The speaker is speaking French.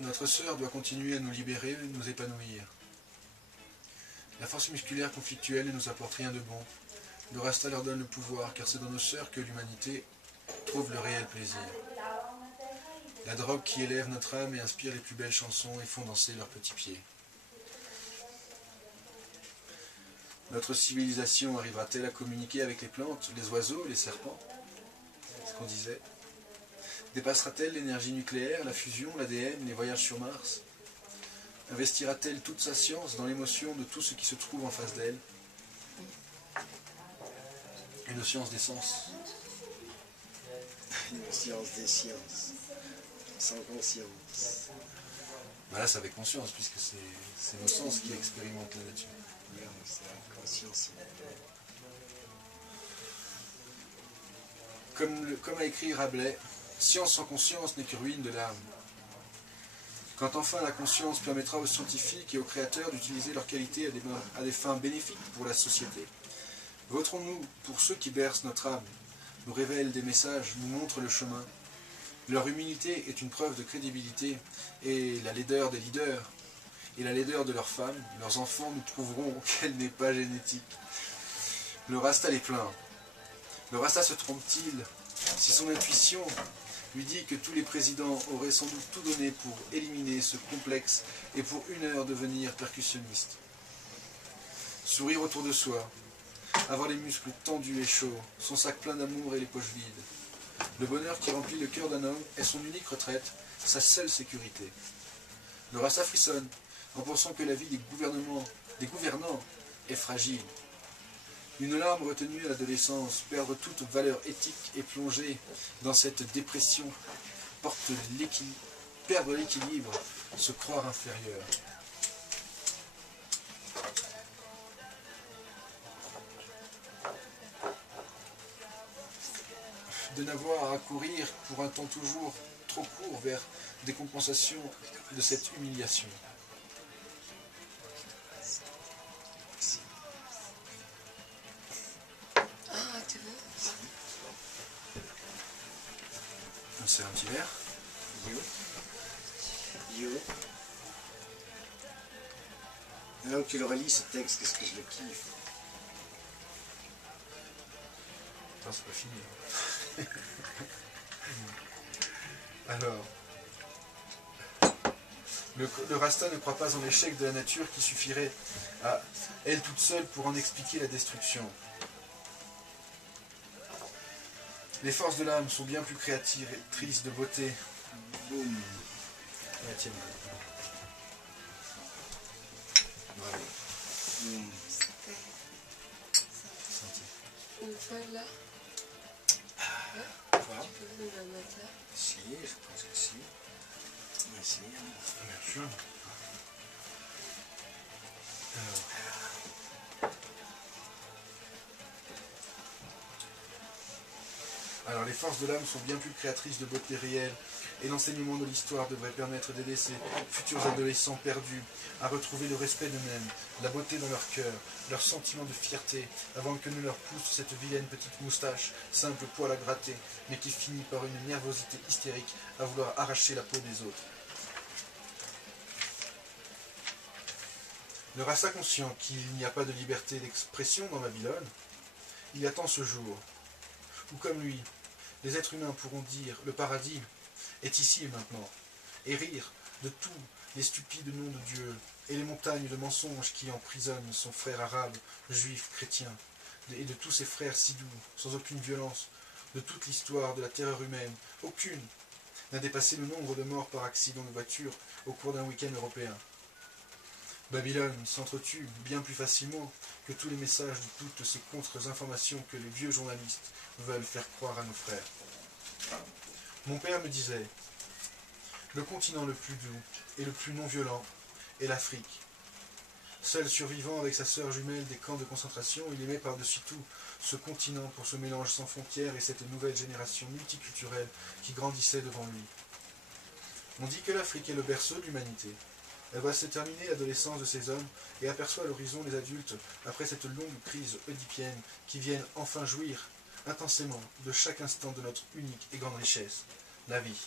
Notre sœur doit continuer à nous libérer, nous épanouir. La force musculaire conflictuelle ne nous apporte rien de bon. Le Rasta leur donne le pouvoir, car c'est dans nos sœurs que l'humanité trouve le réel plaisir. La drogue qui élève notre âme et inspire les plus belles chansons et font danser leurs petits pieds. Notre civilisation arrivera-t-elle à communiquer avec les plantes, les oiseaux, les serpents? C'est ce qu'on disait. Dépassera-t-elle l'énergie nucléaire, la fusion, l'ADN, les voyages sur Mars? Investira-t-elle toute sa science dans l'émotion de tout ce qui se trouve en face d'elle? Une science des sens. Une science des sciences, sans conscience. Ben là, c'est avec conscience, puisque c'est nos sens qui expérimentent la nature. Non, c'est la conscience. Comme a écrit Rabelais, science sans conscience n'est que ruine de l'âme. Quand enfin la conscience permettra aux scientifiques et aux créateurs d'utiliser leur qualité à des fins bénéfiques pour la société, voterons-nous pour ceux qui bercent notre âme, nous révèlent des messages, nous montrent le chemin. Leur humilité est une preuve de crédibilité, et la laideur des leaders, et la laideur de leurs femmes, leurs enfants nous prouveront qu'elle n'est pas génétique. Le Rasta les plaint. Le Rasta se trompe-t-il si son intuition lui dit que tous les présidents auraient sans doute tout donné pour éliminer ce complexe et pour une heure devenir percussionniste? Sourire autour de soi, avoir les muscles tendus et chauds, son sac plein d'amour et les poches vides. Le bonheur qui remplit le cœur d'un homme est son unique retraite, sa seule sécurité. Le Rasta frissonne en pensant que la vie des gouvernants est fragile. Une larme retenue à l'adolescence, perdre toute valeur éthique et plonger dans cette dépression, perdre l'équilibre, se croire inférieur. De n'avoir à courir pour un temps toujours trop court vers des compensations de cette humiliation. C'est un petit verre. Yo. Là où tu le relis ce texte, qu'est-ce que je le kiffe. Attends, c'est pas fini. Alors, le Rasta ne croit pas en l'échec de la nature qui suffirait à elle toute seule pour en expliquer la destruction. Les forces de l'âme sont bien plus créatrices de beauté. Boum. La tienne. Bravo. Boum. Une feuille là. Quoi? Tu peux me la mettre là? Si, je pense que si. Ici. Bien sûr. Alors, les forces de l'âme sont bien plus créatrices de beauté réelle, et l'enseignement de l'histoire devrait permettre d'aider ces futurs adolescents perdus à retrouver le respect d'eux-mêmes, la beauté dans leur cœur, leur sentiment de fierté, avant que ne leur pousse cette vilaine petite moustache, simple poil à gratter, mais qui finit par une nervosité hystérique à vouloir arracher la peau des autres. Le Rasta conscient qu'il n'y a pas de liberté d'expression dans Babylone, il attend ce jour, où comme lui, les êtres humains pourront dire le paradis est ici et maintenant, et rire de tous les stupides noms de Dieu et les montagnes de mensonges qui emprisonnent son frère arabe, juif, chrétien, et de tous ses frères si doux, sans aucune violence, de toute l'histoire de la terreur humaine. Aucune n'a dépassé le nombre de morts par accident de voiture au cours d'un week-end européen. Babylone s'entretue bien plus facilement que tous les messages de toutes ces contre-informations que les vieux journalistes veulent faire croire à nos frères. Mon père me disait, le continent le plus doux et le plus non-violent est l'Afrique. Seul survivant avec sa sœur jumelle des camps de concentration, il aimait par-dessus tout ce continent pour ce mélange sans frontières et cette nouvelle génération multiculturelle qui grandissait devant lui. On dit que l'Afrique est le berceau de l'humanité. Elle va se terminer l'adolescence de ces hommes et aperçoit à l'horizon les adultes après cette longue crise oedipienne qui viennent enfin jouir intensément de chaque instant de notre unique et grande richesse, la vie.